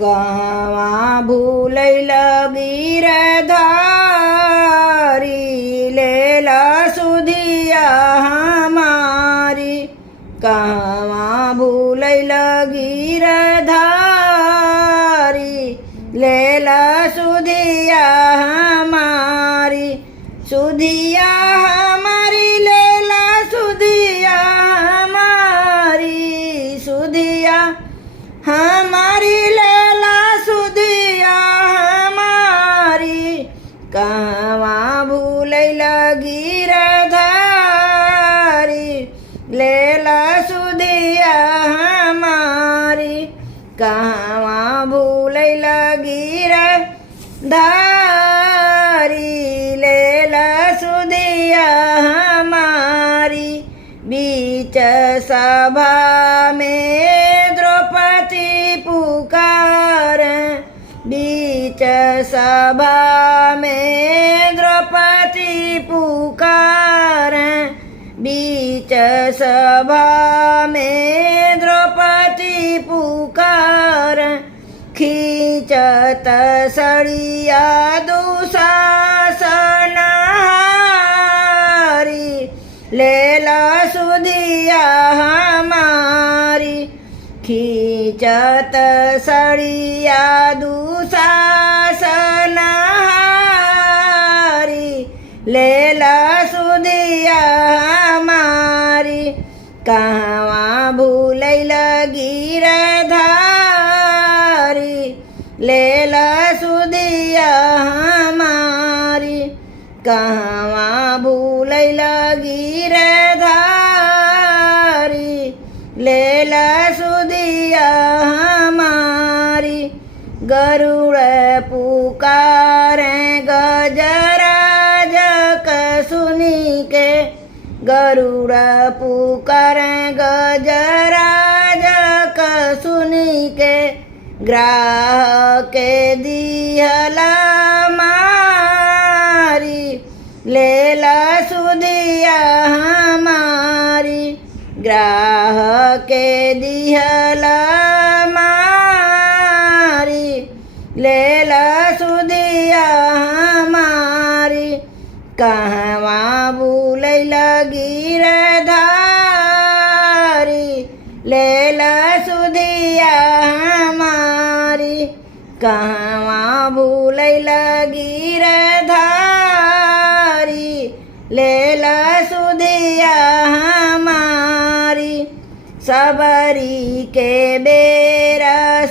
कहवा भूलैल गिरधारी लेला सुधिया हमारी। कहवा भूलैल गिरधारी लेला सुधिया हमारी। सुधिया हमारी लेला सुधिया हमारी। सुधिया हमारी लेला सुधिया हमारी। कहवा भूलैल गिरधारी लेला सुधिया हमारी। कहवा भूलैल गिरधारी लेला सुधिया हमारी। बीच सभा में द्रौपदी पुकार। बीच सभा में द्रौपदी पुकार। बीच सभा में द्रौपदी पुकार। खींचत सड़िया दुशासन हारी लेला सुधिया हमारी। खींचत सड़िया दुशासन हारी लेला सुधिया हमारी। कहवा भूलैल गिरधारी लेला सुधिया हमारी। कहवा भूलैल गिरधारी लेला सुधिया हमारी। गरुड़ पुकारे गजराज सुनी के। गरुड़ पुकारे गजराज सुनी के। ग्राह के दिहला मारी लेला सुधिया हमारी। ग्राह के दिहला मारी लेला सुधिया हमारी। कहवा भूलैल गिरधारी लेला सुधिया हमारी। कहवा भूलैल गिरधारी लेला सुधिया हमारी। सबरी के बेरा